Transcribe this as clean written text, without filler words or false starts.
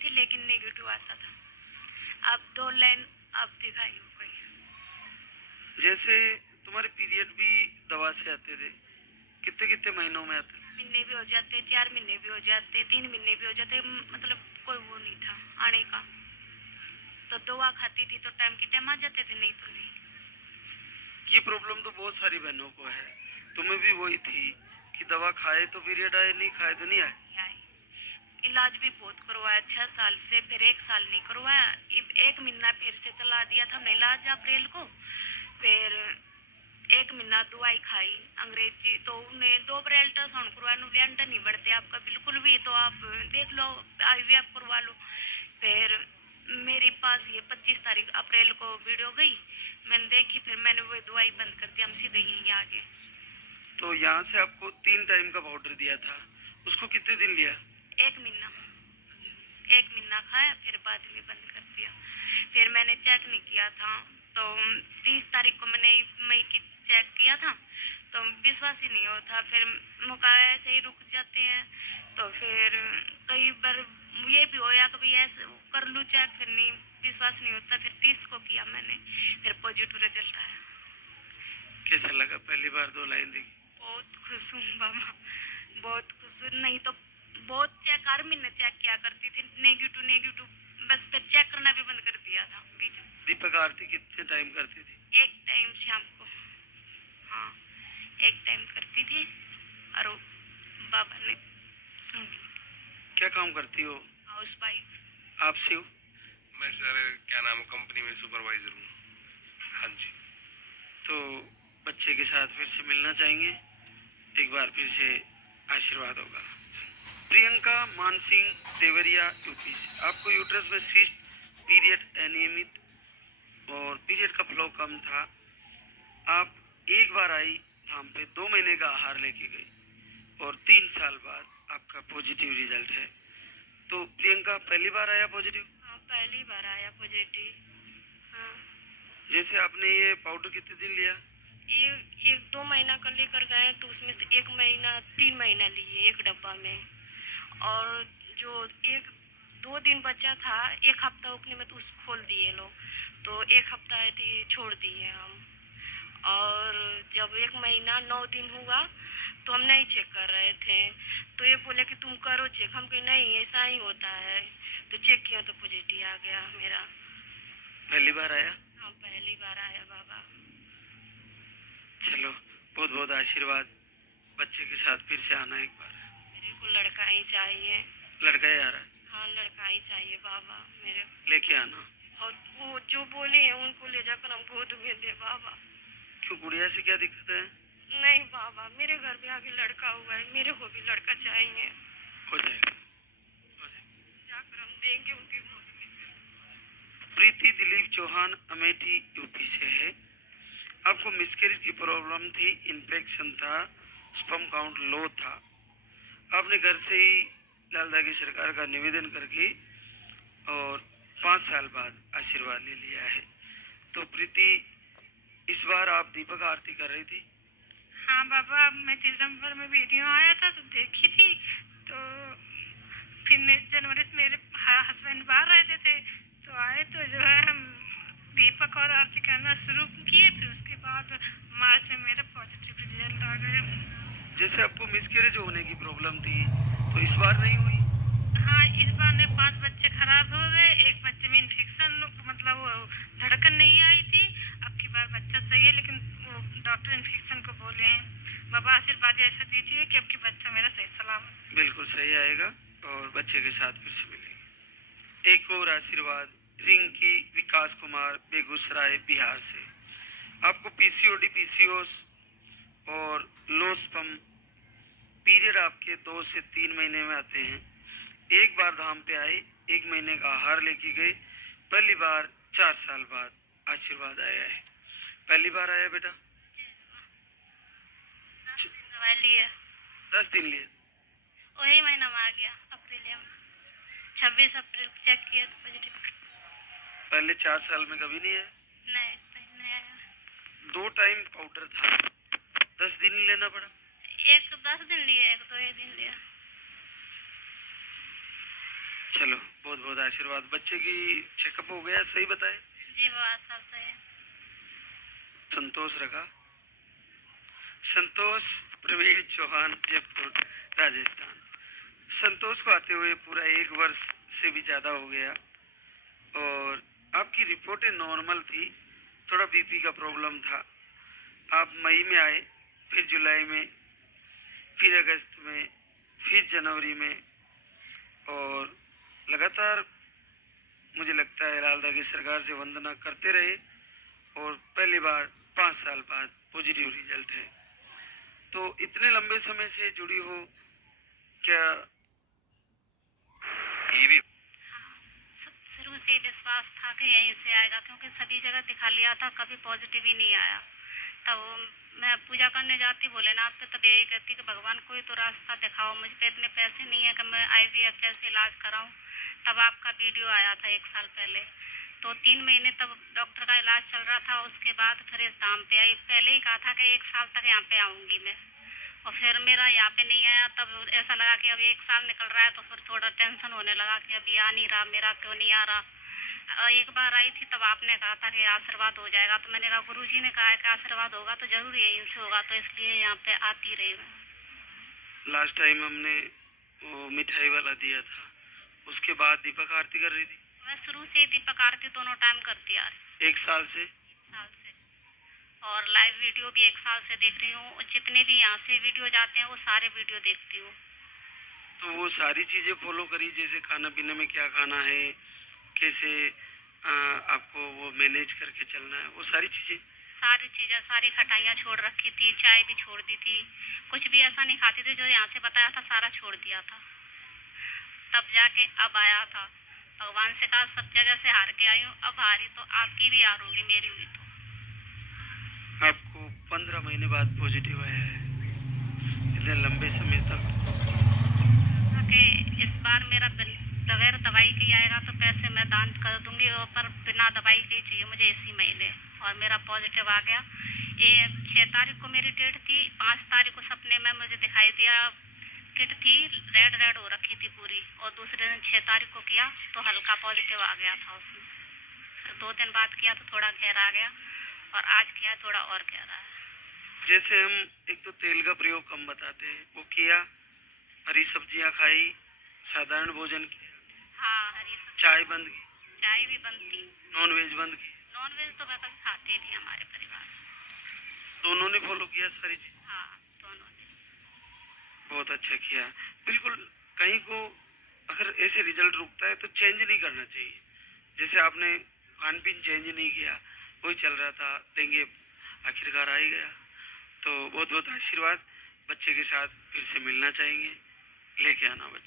थी लेकिन नेगेटिव आता था। अब 2 लाइन अब दिखाई हो गई। जैसे तुम्हारे पीरियड भी दवा से आते थे, कितने कितने महीनों में आते? महीने भी हो जाते, 4 महीने भी हो जाते, 3 महीने भी हो जाते, मतलब कोई वो नहीं था आने का। तो दवा खाती थी तो टाइम की टाइम आ जाते थे, नहीं तो नहीं। ये प्रॉब्लम तो बहुत सारी बहनों को है, तुम्हें भी वही थी कि दवा खाए तो पीरियड आए, नहीं खाए तो नहीं आए। इलाज भी बहुत करवाया 6 साल से, फिर 1 साल नहीं करवाया। 1 महीना फिर से चला दिया था हमने इलाज अप्रैल को। फिर 1 महीना दवाई खाई अंग्रेजी, तो उन्हें 2 बार अल्ट्रासाउंड करवाया, न्यूलियंट नहीं बढ़ते आपका बिल्कुल भी, तो आप देख लो IVF करवा लो। फिर मेरे पास ये 25 तारीख अप्रैल को वीडियो गई, मैंने देखी, फिर मैंने वो दवाई बंद कर दी, हम सीधे यहीं आ गए। तो यहाँ से आपको 3 टाइम का पाउडर दिया था, उसको कितने दिन लिया? 1 महीना। 1 महीना खाया, फिर बाद में बंद कर दिया। फिर मैंने चेक नहीं किया था, तो 30 तारीख को मैंने मई की चेक किया था, तो विश्वास ही नहीं होता। फिर मौका ऐसे ही रुक जाते हैं, तो फिर कई बार ये भी होया कभी ऐसे कर लूँ चेक, फिर नहीं विश्वास नहीं होता। फिर 30 को किया मैंने, फिर पॉजिटिव रिजल्ट आया। कैसा लगा पहली बार 2 लाइन देखी? बहुत खुश हूँ बाबा, बहुत खुश हूँ। नहीं तो बहुत चेक हर महीने चेक किया करती थी, नेगेटिव नेगेटिव, बस फिर चेक करना भी बंद कर दिया था बीच में। दीपक आरती कितने टाइम करती थी? 1 टाइम शाम को, हाँ 1 टाइम करती थी, और बाबा ने सुन ली। क्या काम करती हो? House wife. आप शिव? मैं सर क्या नाम है, कंपनी में सुपरवाइजर हूँ। हाँ जी। तो बच्चे के साथ फिर से मिलना चाहेंगे, एक बार फिर से आशीर्वाद होगा। प्रियंका मानसिंह देवरिया यूपी से। आपको यूट्रस में सिस्ट, पीरियड अनियमित और पीरियड का फ्लो कम था। आप एक बार आई धाम पे, 2 महीने का आहार लेके गई और 3 साल बाद आपका पॉजिटिव रिजल्ट है। तो प्रियंका पहली बार आया पॉजिटिव? हाँ पहली बार आया पॉजिटिव। हाँ। जैसे आपने ये पाउडर कितने दिन लिया? ये 1-2 महीना का लेकर गए, तो उसमें से 1 महीना 3 महीना लिए 1 डब्बा में, और जो 1-2 दिन बचा था 1 हफ्ता उगने में, तो उसको खोल दिए लोग, तो 1 हफ्ता थी छोड़ दिए हम। और जब 1 महीना 9 दिन हुआ तो हम नहीं चेक कर रहे थे, तो ये बोले कि तुम करो चेक, हम कहे नहीं ऐसा ही होता है, तो चेक किया तो पॉजिटिव आ गया मेरा। पहली बार आया? हाँ पहली बार आया बाबा। चलो बहुत बहुत आशीर्वाद, बच्चे के साथ फिर से आना एक बार। मेरे को लड़का ही चाहिए। लड़का ही आ रहा है? हाँ लड़का ही चाहिए बाबा मेरे। लेके आना। और वो जो बोले हैं उनको ले जाकर हम गोद में दे बाबा। क्यों, गुड़िया से क्या दिक्कत है? नहीं बाबा, मेरे घर में आगे लड़का हुआ है, मेरे को भी लड़का चाहिए। हो जाएगा, हो जाएगा। जाकर हम देंगे उनके गोद में। प्रीति दिलीप चौहान अमेठी यूपी से है। आपको मिसकैरेज की प्रॉब्लम थी, इन्फेक्शन था, स्पर्म काउंट लो था। आपने घर से ही लाल दागी सरकार का निवेदन करके और 5 साल बाद आशीर्वाद ले लिया है। तो प्रीति, इस बार आप दीपक आरती कर रही थी? हाँ बाबा, मैं दिसंबर में वीडियो आया था तो देखी थी, तो फिर जनवरी से मेरे हस्बैंड बाहर रहते थे, तो आए तो जो है हम दीपक और आरती करना शुरू किए, फिर उसके बाद मार्च में मेरा पॉजिटिव रिजल्ट आ गया। जैसे आपको मिसकैरेज होने की प्रॉब्लम थी, तो इस बार नहीं हुई? हाँ इस बार में 5 बच्चे खराब हो गए, 1 बच्चे में इन्फेक्शन, मतलब वो धड़कन नहीं आई थी। अब की बार बच्चा सही है, लेकिन वो डॉक्टर इन्फेक्शन को बोले हैं। बाबा आशीर्वाद ऐसा दीजिए कि अब की बच्चा मेरा सही सलामत। बिल्कुल सही आएगा और बच्चे के साथ फिर से मिलेंगे। एक और आशीर्वाद, रिंकी विकास कुमार बेगूसराय बिहार से। आपको पीसीओडी, पीसीओएस और लो स्पर्म, पीरियड आपके 2 से 3 महीने में आते हैं। एक बार धाम पे आए, 1 महीने का आहार लेके गए, पहली बार 4 साल बाद आशीर्वाद आया है। पहली बार आया बेटा? 10 दिन दवाई लिए, 10 दिन लिए? वही महीना में आ गया अप्रैल में। 26 अप्रैल को चेक किया तो पॉजिटिव। पहले 4 साल में कभी नहीं है? नहीं आया। 2 टाइम पाउडर था, 10 दिन ही लेना पड़ा? एक 10 दिन लिए, एक 2 दिन लिया। चलो, बहुत बहुत आशीर्वाद। बच्चे की चेकअप हो गया, सही बताए? जी बाबा सब सही है। संतोष रखा। संतोष प्रवीण चौहान, जयपुर, राजस्थान। संतोष को आते हुए पूरा 1 वर्ष से भी ज़्यादा हो गया और आपकी रिपोर्टें नॉर्मल थी, थोड़ा बीपी का प्रॉब्लम था। आप मई में आए, फिर जुलाई में, फिर अगस्त में, फिर जनवरी में और लगातार मुझे लगता है लालदा की सरकार से वंदना करते रहे और पहली बार 5 साल बाद पॉजिटिव रिजल्ट है। तो इतने लंबे समय से जुड़ी हो, क्या ये भी शुरू से ही विश्वास था कि यहीं से आएगा, क्योंकि सभी जगह दिखा लिया था, कभी पॉजिटिव ही नहीं आया। तब मैं पूजा करने जाती भोलेनाथ पे, तब यही कहती कि भगवान कोई तो रास्ता दिखाओ, मुझ पे इतने पैसे नहीं है कि मैं IVF जैसे इलाज कराऊं। तब आपका वीडियो आया था 1 साल पहले, तो 3 महीने तब डॉक्टर का इलाज चल रहा था। उसके बाद फिर इस धाम पे आई। पहले ही कहा था कि 1 साल तक यहाँ पे आऊँगी मैं, और फिर मेरा यहाँ पे नहीं आया। तब ऐसा लगा कि अब 1 साल निकल रहा है, तो फिर थोड़ा टेंशन होने लगा कि अभी आ नहीं रहा, मेरा क्यों नहीं आ रहा। एक बार आई थी, तब आपने कहा था कि आशीर्वाद हो जाएगा, तो मैंने कहा गुरुजी ने कहा है कि आशीर्वाद होगा तो जरूर यहीं से होगा, तो इसलिए यहाँ पे आती रही मैं। लास्ट टाइम हमने वो मिठाई वाला दिया था, उसके बाद दीपक आरती कर रही थी मैं शुरू से ही दीपक आरती दोनों टाइम करती आ रही 1 साल से। 1 साल से, और लाइव वीडियो भी 1 साल से देख रही हूँ। जितने भी यहाँ से वीडियो जाते हैं वो सारे वीडियो देखती हूँ। तो वो सारी चीज़ें फॉलो करी, जैसे खाना पीने में क्या खाना है, कैसे आपको वो मैनेज करके चलना है, वो सारी चीज़ें। सारी चीज़ें, सारी खटाइयाँ छोड़ रखी थी, चाय भी छोड़ दी थी, कुछ भी ऐसा नहीं खाती थी। जो यहाँ से बताया था सारा छोड़ दिया था, तब जाके अब आया था। भगवान से कहा सब जगह से हार के आई हूँ, अब हारी तो आपकी भी हार होगी, मेरी हुई तो। आपको 15 महीने बाद पॉजिटिव आया है, इतने लंबे समय तक। कि इस बार मेरा बगैर दवाई के ही आएगा, तो पैसे मैं दान कर दूंगी, और पर बिना दवाई के ही चाहिए मुझे इसी महीने। और मेरा पॉजिटिव आ गया। ये 6 तारीख को मेरी डेट थी, 5 तारीख को सपने में मुझे दिखाई दिया, किट थी रेड रेड हो रखी थी पूरी, और दूसरे दिन 6 तारीख को किया तो हल्का पॉजिटिव आ गया था उसमें। फिर 2 दिन बाद किया तो थोड़ा गहरा आ गया, और आज किया थोड़ा और गहरा है। जैसे हम एक तो तेल का प्रयोग कम बताते हैं, वो किया, हरी सब्जियां खाई, साधारण भोजन किया, हाँ, हरी सब्जी। चाय बंद की, चाय भी बंद थी। नॉन वेज बंद की, नॉन वेज तो मैं कभी खाते ही नहीं हमारे परिवार में। दोनों ने फॉलो किया सारी चीज। हाँ, दोनों ने। बहुत अच्छा किया। बिल्कुल, कहीं को अगर ऐसे रिजल्ट रुकता है तो चेंज नहीं करना चाहिए। जैसे आपने खान पीन चेंज नहीं किया, वही चल रहा था, देंगे आखिरकार आ ही गया। तो बहुत बहुत आशीर्वाद। बच्चे के साथ फिर से मिलना चाहेंगे, लेके आना बच्चे।